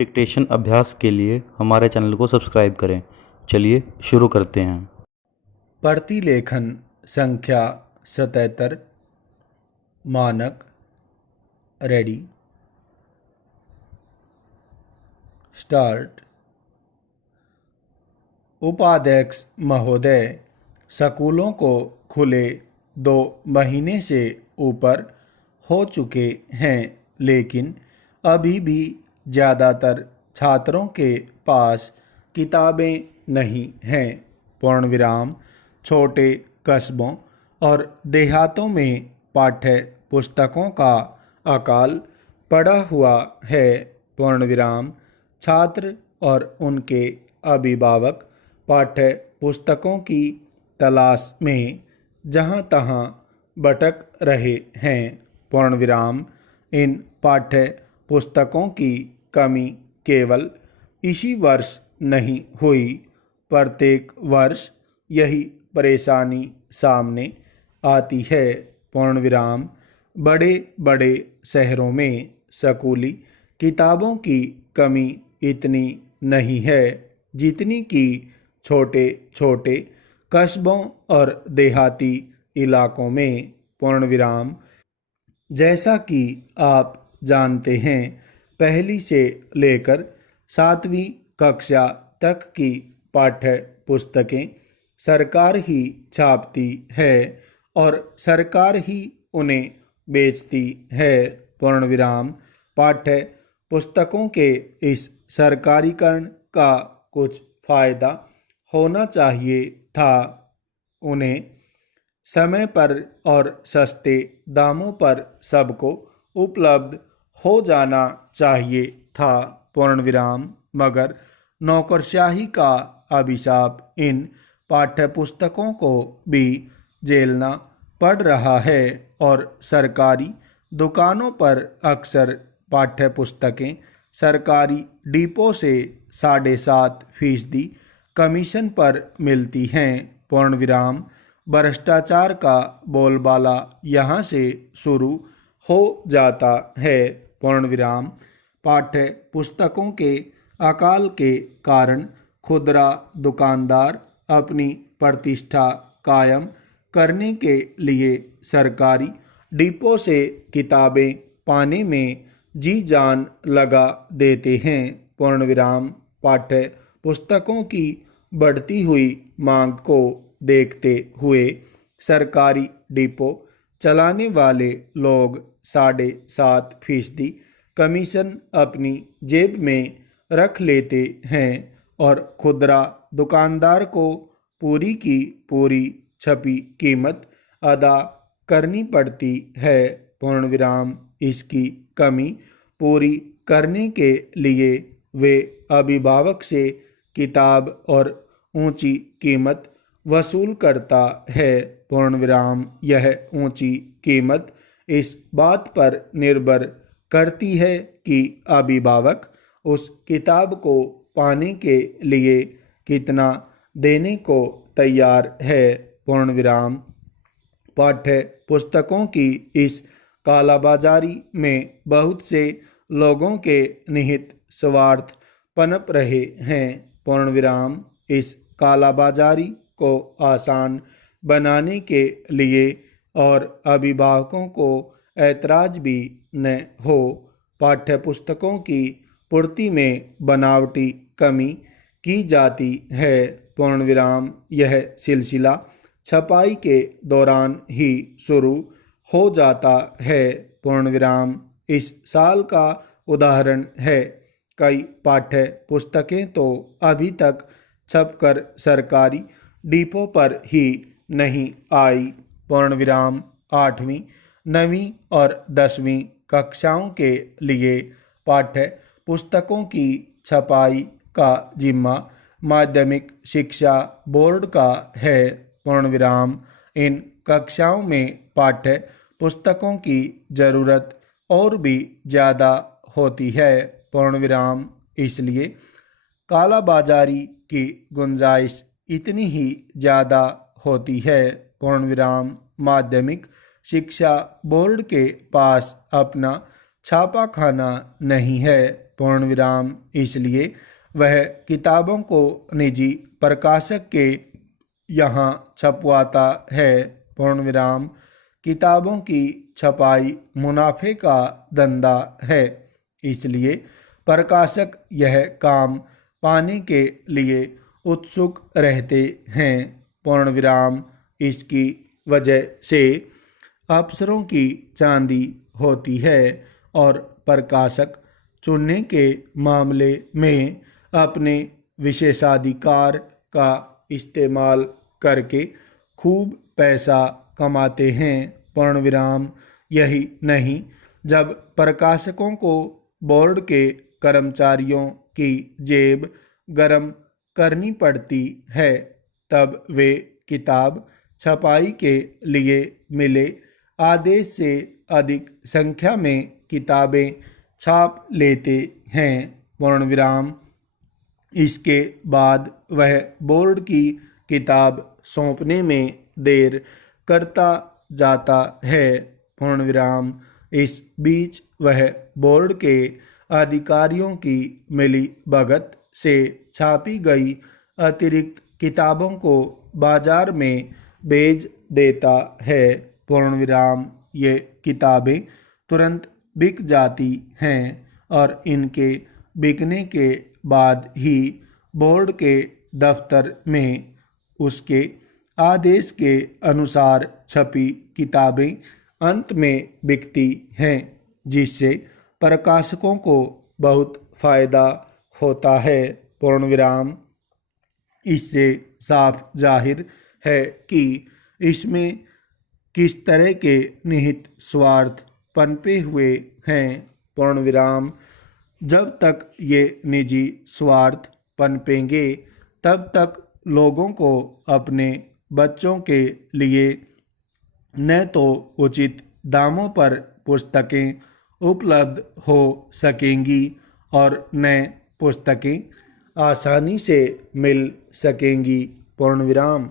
Dictation अभ्यास के लिए हमारे चैनल को सब्सक्राइब करें। चलिए शुरू करते हैं। प्रतिलेखन संख्या 77। मानक। रेडी। स्टार्ट। उपाध्यक्ष महोदय, स्कूलों को खुले 2 महीने से ऊपर हो चुके हैं, लेकिन अभी भी ज़्यादातर छात्रों के पास किताबें नहीं हैं। पूर्णविराम। छोटे कस्बों और देहातों में पाठ्य पुस्तकों का अकाल पड़ा हुआ है। पूर्णविराम। छात्र और उनके अभिभावक पाठ्य पुस्तकों की तलाश में जहाँ तहाँ भटक रहे हैं। पूर्णविराम। इन पाठ्य पुस्तकों की कमी केवल इसी वर्ष नहीं हुई, प्रत्येक वर्ष यही परेशानी सामने आती है। पूर्णविराम। बड़े बड़े शहरों में स्कूली किताबों की कमी इतनी नहीं है जितनी कि छोटे छोटे कस्बों और देहाती इलाकों में। पूर्णविराम। जैसा कि आप जानते हैं, पहली से लेकर 7वीं कक्षा तक की पाठ्य पुस्तकें सरकार ही छापती है और सरकार ही उन्हें बेचती है। पूर्णविराम। पाठ्य पुस्तकों के इस सरकारीकरण का कुछ फायदा होना चाहिए था। उन्हें समय पर और सस्ते दामों पर सबको उपलब्ध हो जाना चाहिए था। पूर्णविराम। मगर नौकरशाही का अभिशाप इन पाठ्य पुस्तकों को भी झेलना पड़ रहा है और सरकारी दुकानों पर अक्सर पाठ्य पुस्तकें सरकारी डिपो से 7.5% कमीशन पर मिलती हैं। पूर्णविराम। भ्रष्टाचार का बोलबाला यहाँ से शुरू हो जाता है। पूर्णविराम। पाठ्य पुस्तकों के अकाल के कारण खुदरा दुकानदार अपनी प्रतिष्ठा कायम करने के लिए सरकारी डिपो से किताबें पाने में जी जान लगा देते हैं। पूर्णविराम। पाठ्य पुस्तकों की बढ़ती हुई मांग को देखते हुए सरकारी डिपो चलाने वाले लोग 7.5% कमीशन अपनी जेब में रख लेते हैं और खुदरा दुकानदार को पूरी की पूरी छपी कीमत अदा करनी पड़ती है। पूर्णविराम। इसकी कमी पूरी करने के लिए वे अभिभावक से किताब और ऊंची कीमत वसूल करता है। पूर्णविराम। यह ऊंची कीमत इस बात पर निर्भर करती है कि अभिभावक उस किताब को पाने के लिए कितना देने को तैयार है। पूर्णविराम। पाठ्य पुस्तकों की इस कालाबाजारी में बहुत से लोगों के निहित स्वार्थ पनप रहे हैं। पूर्णविराम। इस कालाबाजारी को आसान बनाने के लिए और अभिभावकों को ऐतराज भी न हो, पाठ्य पुस्तकों की पूर्ति में बनावटी कमी की जाती है। पूर्णविराम। यह सिलसिला छपाई के दौरान ही शुरू हो जाता है। पूर्णविराम। इस साल का उदाहरण है, कई पाठ्य पुस्तकें तो अभी तक छपकर सरकारी डिपो पर ही नहीं आई। पूर्णविराम। 8वीं, 9वीं और 10वीं कक्षाओं के लिए पाठ्य पुस्तकों की छपाई का जिम्मा माध्यमिक शिक्षा बोर्ड का है। पूर्णविराम। इन कक्षाओं में पाठ्य पुस्तकों की ज़रूरत और भी ज़्यादा होती है। पूर्णविराम। इसलिए कालाबाजारी की गुंजाइश इतनी ही ज़्यादा होती है। पूर्णविराम। माध्यमिक शिक्षा बोर्ड के पास अपना छापाखाना नहीं है, पूर्ण विराम इसलिए वह किताबों को निजी प्रकाशक के यहाँ छपवाता है, पूर्ण विराम। किताबों की छपाई मुनाफे का धंधा है, इसलिए प्रकाशक यह काम पाने के लिए उत्सुक रहते हैं, पूर्ण विराम। इसकी वजह से अफसरों की चांदी होती है और प्रकाशक चुनने के मामले में अपने विशेषाधिकार का इस्तेमाल करके खूब पैसा कमाते हैं, पूर्ण विराम। यही नहीं, जब प्रकाशकों को बोर्ड के कर्मचारियों की जेब गरम करनी पड़ती है, तब वे किताब छपाई के लिए मिले आदेश से अधिक संख्या में किताबें छाप लेते हैं, पूर्ण विराम। इसके बाद वह बोर्ड की किताब सौंपने में देर करता जाता है, पूर्ण विराम। इस बीच वह बोर्ड के अधिकारियों की मिली भगत से छापी गई अतिरिक्त किताबों को बाजार में बेच देता है, पूर्ण विराम। ये किताबें तुरंत बिक जाती हैं और इनके बिकने के बाद ही बोर्ड के दफ्तर में उसके आदेश के अनुसार छपी किताबें अंत में बिकती हैं, जिससे प्रकाशकों को बहुत फायदा होता है, पूर्ण विराम। इससे साफ जाहिर है कि इसमें किस तरह के निहित स्वार्थ पनपे हुए हैं, पूर्ण विराम। जब तक ये निजी स्वार्थ पनपेंगे तब तक लोगों को अपने बच्चों के लिए न तो उचित दामों पर पुस्तकें उपलब्ध हो सकेंगी और न पुस्तकें आसानी से मिल सकेंगी, पूर्ण विराम।